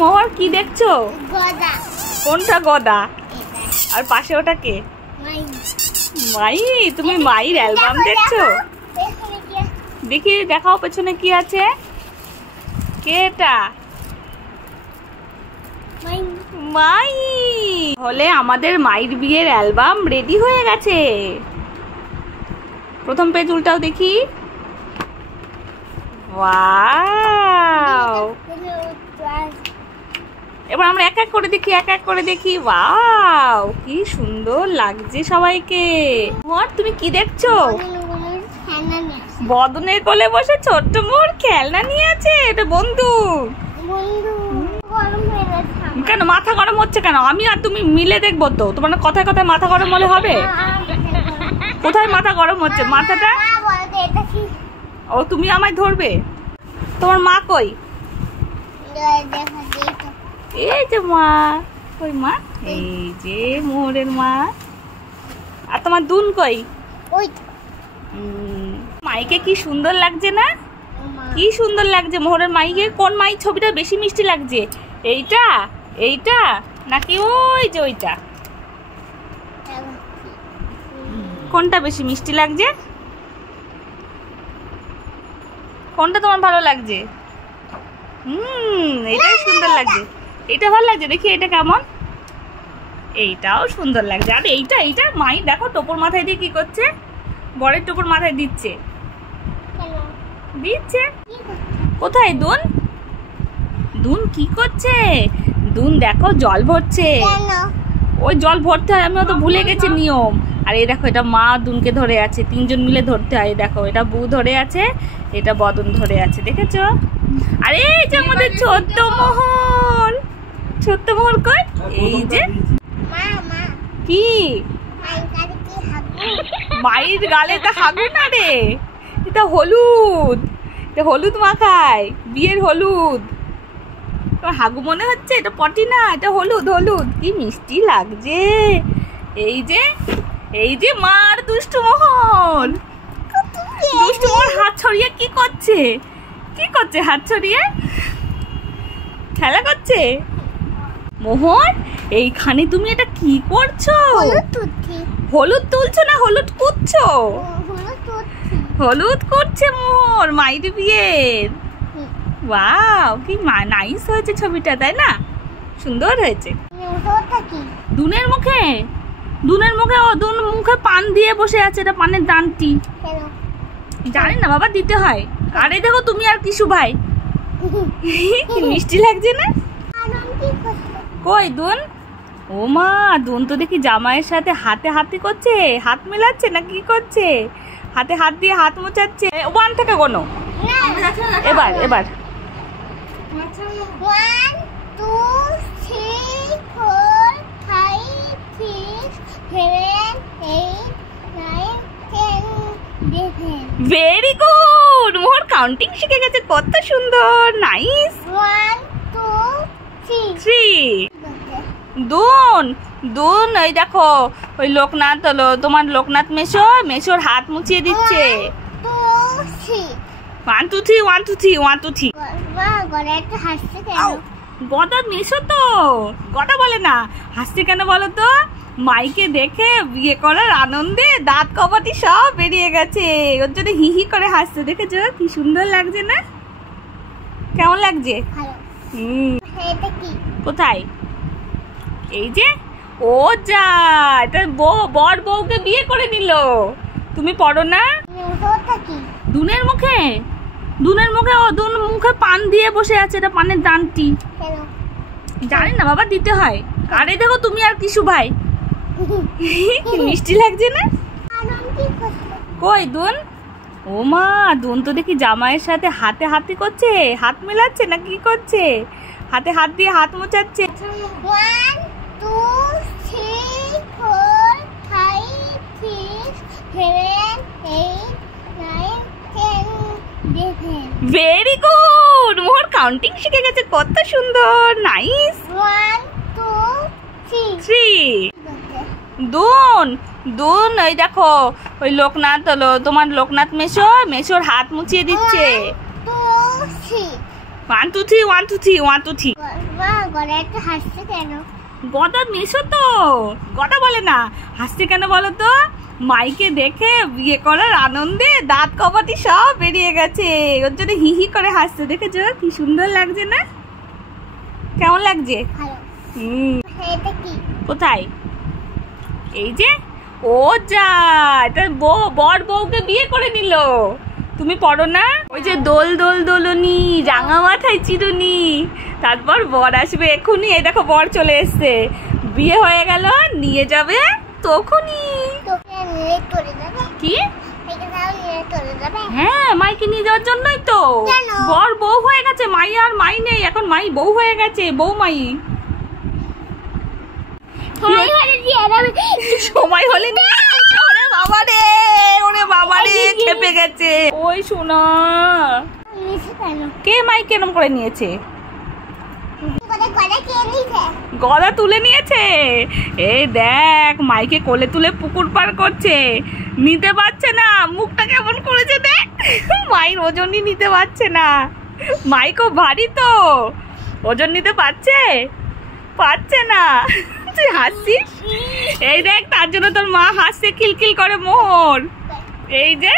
মোহর কি দেখছো? গদা। কোনটা গদা? আর পাশে ওটা কে? মাই। তুমি মাইর অ্যালবাম দেখছো? দেখি দেখাও পেছনে কি আছে। কে এটা? মাই। হলে আমাদের মাইর বিয়ের অ্যালবাম রেডি হয়ে গেছে। প্রথম পেজ উল্টাও দেখি। ওয়াও। এবার আমরা এক এক করে দেখি, এক এক করে দেখি। ওয়াও, কি সুন্দর লাগছে সবাইকে। মোহর তুমি কি দেখছো? বদনের কোলে বসে ছোট্ট মোহর খেলনা নিয়ে আছে। এটা বন্দুক। কেন মাথা গরম হচ্ছে কেন? আমি আর তুমি মিলে দেখবো তো। তোমার কথায় কথায় মাথা গরম হলে হবে? কোথায় মাথা গরম হচ্ছে? মাথাটা ও তুমি আমায় ধরবে? তোমার মা কই? এই যে মা। কই মা? এই যে মোহরের মা। আর তোমার দুন কই? মাইকে কি সুন্দর লাগছে না? কি সুন্দর লাগছে মোহরের মাইকে। কোন মাই ছবিটা বেশি মিষ্টি লাগছে? এইটা, এইটা নাকি ওই যে ওইটা? কোনটা বেশি মিষ্টি লাগছে? কোনটা তোমার ভালো লাগছে? এটাই সুন্দর লাগছে। এটা ভালো লাগছে। দেখি এটা কেমন। এইটাও সুন্দর লাগছে। আর এইটা, এইটা মাই দেখো টোপর মাথায় দিয়ে কি করছে। বরের টোপর মাথায় দিচ্ছে। দিচ্ছে কোথায়? দুন, দুন কি করছে? দুন দেখো জল ভরছে। ওই জল ভরতে হয়, আমি তো ভুলে গেছি নিয়ম। আর এই দেখো এটা মা দুনকে ধরে আছে। তিনজন মিলে ধরতে হয়। দেখো এটা বউ ধরে আছে, এটা বদন ধরে আছে। দেখেছো? আর এই যে আমাদের ছোট্ট মোহর। ছোট্ট মোহর কই? এই যে কি মায়ের গালে এটা হাগু না রে, এটা হলুদ। এটা হলুদ মাখায়, বিয়ের হলুদ। হাগু মনে হচ্ছে? এটা পটি না, এটা হলুদ। হলুদ কি মিষ্টি লাগছে। এই যে, এই যে মার দুষ্টু মোহর। দুষ্টু মোহর হাত ছড়িয়ে কি করছে? কি করছে হাত ছড়িয়ে? খেলা করছে। মোহর এইখানে তুমি এটা কি করছো? হলুদ তুলছো না হলুদ কুদছো? হলুদ করছে মোহর মাইর বিয়ের। ওয়াও, কি নাইস হয়েছে ছবিটা, তাই না? সুন্দর হয়েছে। দুনের মুখে, দুনের মুখে, ও দুন মুখে পান দিয়ে বসে আছে। এটা পানের দানটি। জানি না বাবা, দিতে হয়। আরে দেখো তুমি আর কিশু ভাই। কি মিষ্টি লাগছে না? কই দুন? ও মা, দুন তো দেখি জামাইয়ের সাথে হাতে হাতে করছে। হাত মেলাচ্ছে না কি করছে? হাতে হাত দিয়ে হাত মোচাচ্ছে। 1 থেকে গোনো। এবার এবার 1 2 3 4 5 6 7 8 9 10 11। Very good. মোহর কাউন্টিং শিখে গেছে। কত সুন্দর, নাইস। 1 2 3 দুন, দুন ওই দেখো ওই লোকনাথ হলো তোমার লোকনাথ মেশো, মেশোর হাত মুছিয়ে দিচ্ছে। 1 2 3 1 2 3 1 2 3। গদা মেশো তো, গদা বলে না। হাসছে কেন বলো তো? মাইকে দেখে বিয়ে করার আনন্দে দাঁত কপাটি সব বেরিয়ে গেছে। ওর জন্য হি হি করে হাসছে। দেখেছো কি সুন্দর লাগছে না? কেমন লাগছে? কোথায়? এই যে ও যা, এটা বর বউকে বিয়ে করে নিল। তুমি পড়ো না? দুনের মুখে, দুনের মুখে, ও দুন মুখে পান দিয়ে বসে আছে। এটা পানের দানটি। জানি না বাবা, দিতে হয়। আরে দেখো তুমি আর কিশু ভাই। কি মিষ্টি লাগছে না? কই দুন? ও মা, দুন তো দেখি জামাইয়ের সাথে হাতে হাতে করছে। হাত মেলাচ্ছে না কি করছে? হাতে হাত দিয়ে হাত মোচাচ্ছে। 1 2 3 4 5 6 7 8 9 10 11। Very good. মোহর কাউন্টিং শিখে গেছে। কত সুন্দর, নাইস। 1 2 3 দুন, দুন ওই দেখো ওই লোকনাথ হলো তোমার লোকনাথ মেশো, মেশোর হাত মুছিয়ে দিচ্ছে। 1 2 3 1 2 3 1 2 3 মা গলা একটু হাসছে কেন? গদা মেশো তো, গদা বলে না, হাসছে কেন বলো তো? মাইকে দেখে বিয়ে করার আনন্দে দাঁত কপাটি সব বেরিয়ে গেছে, ওর জন্য হি হি করে হাসছে। দেখেছো কি সুন্দর লাগছে না? কেমন লাগছে? ভালো। এটা কি? কোথায়? এই যে, ও যা, এটা বর বউকে বিয়ে করে নিল। তুমি পড়ো না ওই যে দোল দোল দোলনি, রাঙা মাথায় চিরুনি, তারপর বর আসবে এক্ষুনি। এই দেখো বর চলে এসছে, বিয়ে হয়ে গেল, নিয়ে যাবে তখনই। তোকে নিয়ে চলে যাবে? কি? একে তাও নিয়ে চলে যাবে? হ্যাঁ, মাইকে নিয়ে যাওয়ার জন্যই তো। কেন? বর বউ হয়ে গেছে, মাই আর মাই নেই, এখন মাই বউ হয়ে গেছে, বউ মাই। সময় হলে ওরে বাবা রে, ওরে বাবা রে, খেপে গেছে। ওই শোনা, কে মাই কেরম করে নিয়েছে? গদা তুলে নিয়েছে। এই দেখ, মাইকে কোলে তুলে পুকুর পার করছে, নিতে পারছে না, মুখটা কেমন করেছে দেখ। মায়ের ওজনই নিতে পারছে না, মাই খুব ভারী তো, ওজন নিতে পারছে না। তুই হাসছিস? এই দেখ, তার জন্য তোর মা হাসছে খিলখিল করে মোহর। এই যে